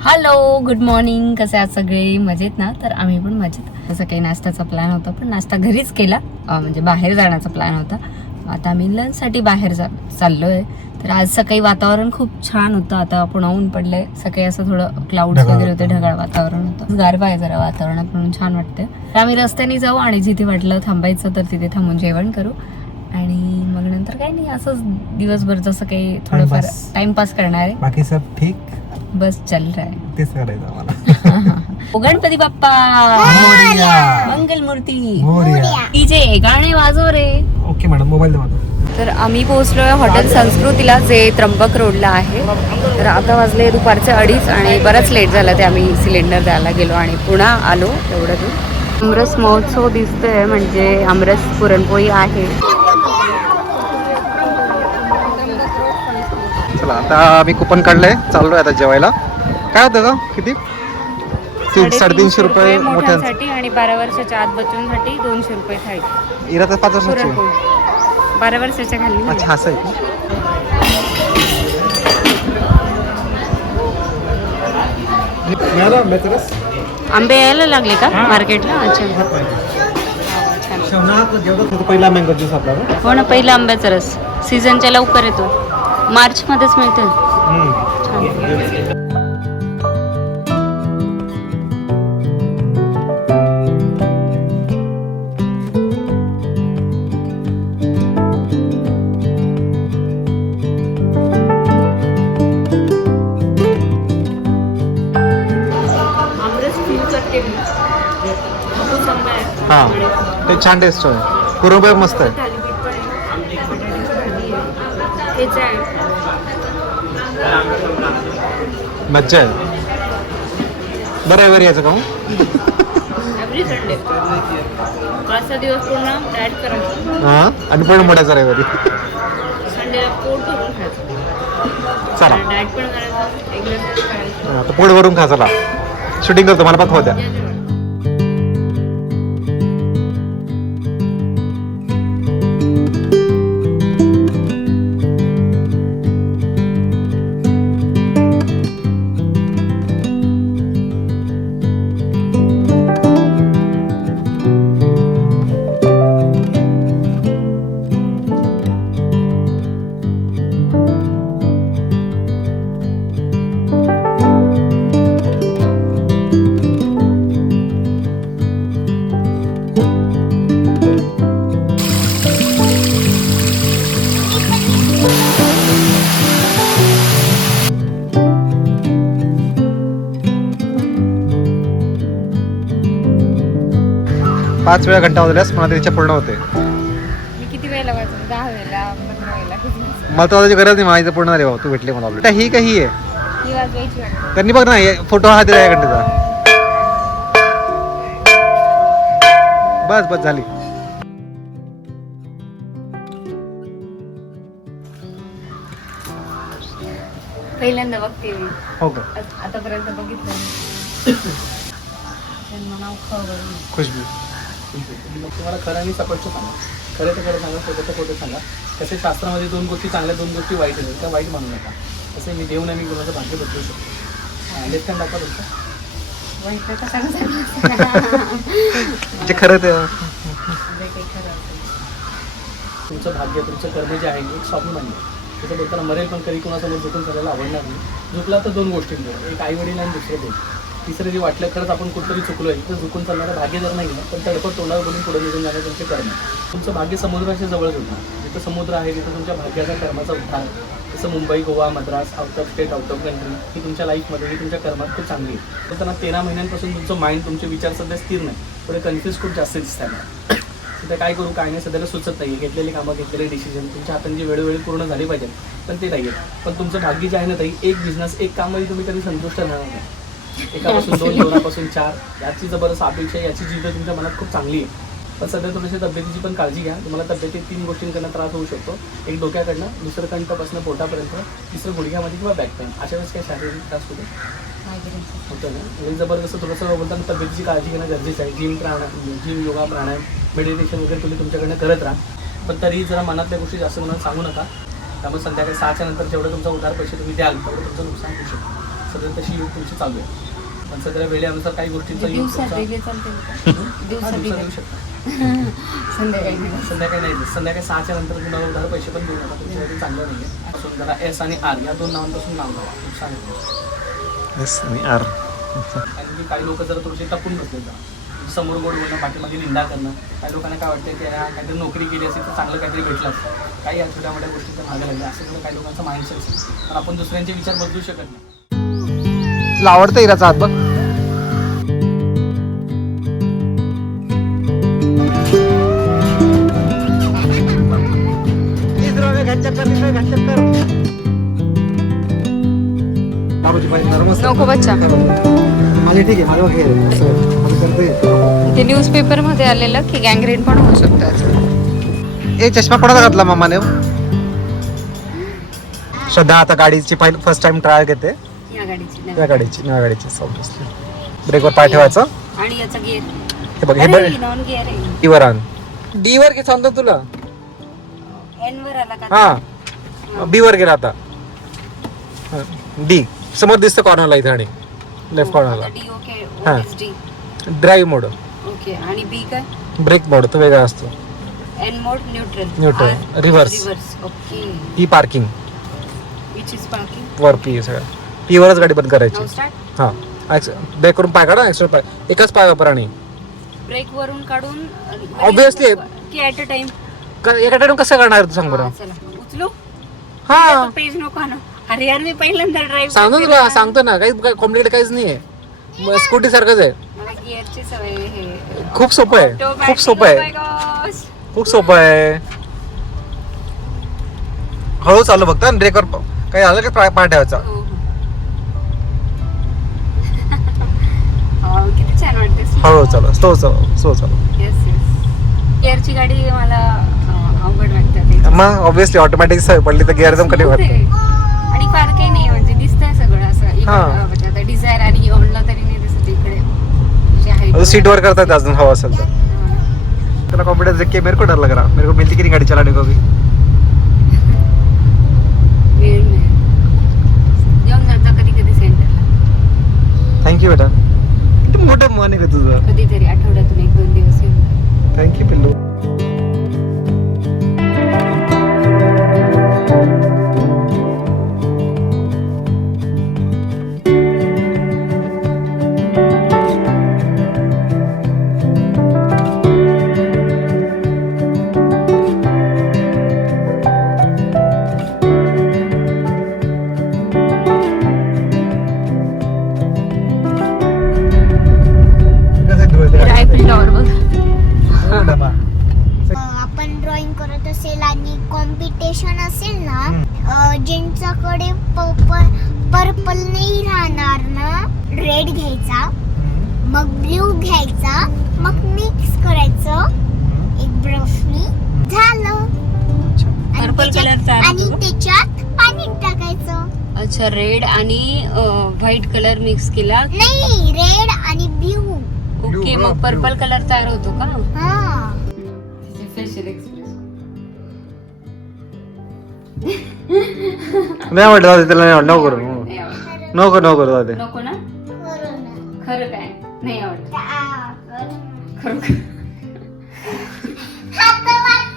Hello good morning कसे आहात सगळे? मजेत ना? तर आम्ही पण मजेत. असं काही नाश्त्याचा प्लॅन होता पण नाश्ता घरीच केला. म्हणजे बाहेर जाण्याचा प्लॅन होता. आता आम्ही लंचसाठी बाहेर जा चाललोय. तर आज सकाळी वातावरण खूप छान होतं. आता पुन्हा ऊन पडलंय. सकाळी असं थोडं क्लाउड्स ढगाळ वगैरे होते ढगाळ वातावरण होतं. गारवा आहे जरा वातावरणात म्हणून छान वाटतं तर आम्ही रस्त्याने जाऊ आणि जिथे वाटलं थांबायचं तर तिथे थांबून जेवण करू. आणि मग नंतर काही नाही. असंच दिवसभर जसं काही थोडंफार. टाइमपास करणार आहे. बाकी सब ठीक? बस चल रहा है। तेच करायचं आम्हाला ओ गणपती बाप्पा! मोरया. मंगल मूर्ती मोरया. डीजे गाणे वाजव रे। ओके मॅडम मोबाईल द्या तर आम्ही पोहोचलोय हॉटेल संस्कृतीला जे त्र्यंबक रोडला आहे. तर आता वाजले दुपारचे अडीच आणि बराच लेट झाला ते आम्ही सिलेंडर द्यायला गेलो आणि पुन्हा आलो एवढं दूर. आमरस महोत्सव दिसतोय म्हणजे आमरस पुरणपोळी आहे. चला आता आम्ही कुपन काढलंय चाललोय आता जेवायला. काय होतं का किती? तीन साडेतीनशे रुपये मोठ्या मोठ्यांसाठी आणि बारा वर्षाच्या आत बच्चूंसाठी दोनशे रुपये थाळी. इरा तर पाच वर्षाची. आहे. बारा वर्षाच्या खाली. अच्छा असं आहे. का? आंबे यायला लागले का मार्केटला? अच्छा. जेवढं होतं पहिला मँगो ज्यूस आपला? हो? ना पहिला आंब्याचा रस. सीझनच्या लवकर येतो. मार्च मध्येच मिळते. हा ते छान टेस्ट आहे. पुरणपोळी मस्त आहे थालीपीठ पण आहे. बटाट्याची भाजी आहे. ठेचा आहे. मज्जा. आहे बरं आहे बरं यायचं का मग एव्हरी संडे पाच सहा दिवस पूर्ण करायचं हा? आणि पण मोठ्याचा रविवारी संडेला पोट भरून खायचं चला. डाएट पण करायचं एक्सरसाइज करायचं. आता पोट भरून खा चला. शूटिंग करतो मला पाठवा द्या. पाच वेळा घंटा वाजल्यास मला त्याच्या पूर्ण होते. मी किती वेळेला वाजवलं दहा वेळेला पंधरा वेळेला. किती वाजता? मला तर वाजायची गरज नाही माझी पूर्ण झाली भाऊ तू भेटली मला already. ही काही आहे. ही वाजवायची वाटतं. त्यांनी बघ ना फोटो हा दिला या घंटेचा. बस बस झाली. पहिल्यांदा बघते मी. हो का? आतापर्यंत बघितलं नाही. त्यांना नाव खबर खुशबू. मग तुम्हाला खरं आणि सपष्ट सांगा. खरं तर खरं सांगा खोटं तर खोटं सांगा. तसे शास्त्रामध्ये दोन गोष्टी चांगल्या दोन गोष्टी वाईट आहेत. त्या वाईट म्हणू नका. तसे मी देऊन आणि गुणाचं भाग्य बदलू शकतो. लेफ्ट हँड दाखवा तुमचं? म्हणजे खरं. तुमचं भाग्य तुमचं कर्म जे आहे एक स्वाभिमानी आहे त्याचं बोलताना मरेल पण कधी कोणासमोर झुकून चालायला आवडणार नाही. झुकला तर दोन गोष्टींवर. एक आई वडील आणि दुसरं देव तिसरे जे वाटलं खरंच आपण कुठतरी चुकलोय. तर झुकून चालणारं भाग्य जर नाही ना पण तडफड तोंडावर बोलून पुढे निघून जाणं तुमचे कर्म तुमचं भाग्य समुद्राच्या जवळच होतं जिथं समुद्र आहे तिथं तुमच्या भाग्याचा कर्माचा उद्धार. जसं Mumbai Goa Madras out of state out of country ही तुमच्या लाईफमध्ये ही तुमच्या कर्मात खूप चांगली आहे. तर त्यांना तेरा महिन्यांपासून तुमचं माइंड तुमचे विचार सध्या स्थिर नाही. पुढे कन्फ्युज खूप जास्त दिसतात आहे सध्या काय करू काय नाही सध्याला सुचत नाही घेतलेली कामं घेतलेले डिसिजन तुमच्या हाताने जे वेळोवेळी पूर्ण झाली पाहिजेत पण ते नाही आहेत पण तुमचं भाग्य जे आहे ना ताई एक बिझनेस एक कामही तुम्ही कधी संतुष्ट राहणार नाही. एकापासून दोन दोनापासून चार. याची जबरदस्त अपेक्षा आहे, याची जिद्द तुमच्या मनात खूप चांगली आहे. पण सध्या थोडीशी तब्येतीची पण काळजी घ्या. तुम्हाला तब्येतीत तीन गोष्टींकडनं त्रास होऊ शकतो. एक डोक्याकडनं दुसरं कंठपासून पोटापर्यंत तिसरं गुडघ्यामध्ये किंवा बॅक पेन अशा वेळेस काय शारीरिक त्रास होतो? होतं ना. म्हणजे जबरदस्त थोडंसं बोलताना तब्येतीची काळजी घेणं गरजेचं आहे. Gym pranayama gym yoga pranayama meditation वगैरे तुम्ही तुमच्याकडनं करत राहा. पण तरी जरा मनातल्या गोष्टी जास्त म्हणून सांगू नका. त्यामुळे संध्याकाळी सहाच्या नंतर जेवढं तुमचा उधार पैसे तुम्ही द्याल तेवढं तुमचं नुकसान होऊ शकतं. सध्या तशी योग तुमची चालू आहे. पण सध्या वेळेनुसार काही गोष्टींचा योग दिवसात तुमचा- वेगळे चालते का? दिवसात दिवसात वेगळे. येऊ शकता. संध्याकाळी नाही. संध्याकाळी नाही देत. संध्याकाळी सहाच्या नंतर तुम्हाला उधार पैसे पण देऊ नका तुमच्यासाठी चांगलं नाही आहे असून जरा एस आणि आर या दोन नावांपासून नाव लावा. खूप एस आणि आर कारण की काही लोक जरा थोडेसे टपून बसले जरा समोर गोड बोलणं पाठीमध्ये निंदा करणं काही लोकांना काय वाटतं की या काहीतरी नोकरी केली असेल तर चांगलं काहीतरी भेटलं असतं काही या छोट्या मोठ्या गोष्टींच्या मागे लागल्या असं करून काही लोकांचा माइंडसेट असेल पण आपण दुसऱ्यांचे विचार बदलू शकत नाही. तुला आवडतं हिराचा हात बघ. नको बच्चा. हे मध्ये आलेलं की गँग्रेन पण होऊ शकतं याचं. ए चष्मा कोणाचा घातला मामाने? श्रद्धा आता गाडीची फर्स्ट टाइम ट्रायल घेते. या गाडीची या नाही. गाडीची नव्या गाडीची ऑब्विसली ब्रेकवर पाय ठेवायचं. आणि याचा गिअर हे बघ हे बघ. नॉन गिअर आहे. डी वर आण डी वर घे सांगतो तुला. एन वर आला का? हा. बी वर गेला आता. डी समोर दिसतं कॉर्नरला इथे आणि. लेफ्ट कॉर्नरला डी ओके हा. डी ड्राईव्ह मोड ओके आणि बी काय? ब्रेक मोड तो वेगळा असतो. N mode neutral Neutral. Reverse. Reverse okay P parking which is parking वर पी सगळं. पी वरच गाडी बंद करायची. हा. ब्रेक करून पाय काढा एक्स्ट्रा पाय. एकाच पाय वापर आणि ब्रेक वरून काढून Obviously. की ऍट अ टाइम क- एका टाइम कसं करणार तू सांग बरं? उचलू? हा. पेज नको ना अरे यार मी पहिल्यांदा ड्राईव्ह सांगतो तुला सांगतो ना. काही कॉम्प्लिकेट काहीच नाहीये. स्कूटी सारखंच आहे. हे खूप सोपं आहे. Automatic, खूप सोपं oh आहे. खूप सोपं आहे. हळू चालू फक्त आणि ब्रेकवर काही आलं का पाय पाय ठेवायचा? छान वाटते हळू चालू स्लो चालू. स्लो चालू येस येस गिअरची गाडी मला अं, अवघड वाटतं मग ऑब्विसली ऑटोमॅटिक सवय पडली तर गिअर एकदम कधी आहे. आणि फार काही नाही म्हणजे दिसतंय सगळं असं. हा. म्हणजे आता डिझायर आणि ओनला तरी नाही दिसत इकडे. म्हणजे height सीट वर करतात अजून हवा असेल तर. हा. तेरा कॉन्फिडेंस देख के मेरे को डर लग रहा मेरे को मिलती कि नहीं गाड़ी चलाने को भी वेळ नाही येऊन जाता कधी कधी सेंटरला थँक्यू बेटा किती मोठं मन आहे का तुझं कधीतरी आठवड्यातून एक दोन दिवस जाता. थँक्यू पिल्लू असेल आणि कॉम्पिटिशन असेल ना अ, ज्यांच्याकडे पर्पल नाही राहणार ना रेड घ्यायचा मग ब्ल्यू घ्यायचा मग मिक्स करायचं एक ब्रशनी झालं. चा आणि? त्याच्यात पाणी टाकायचं. अच्छा रेड आणि व्हाईट कलर मिक्स केला. नाही रेड आणि ब्ल्यू ओके मग. पर्पल कलर तयार होतो का? हा. फेशियल एक्सप्रेस नाही जाऊ दे, त्याला नाही नको करू नको. नको करू दे. नको ना? करोना. खरं काय? नाही आवडत. खरं हात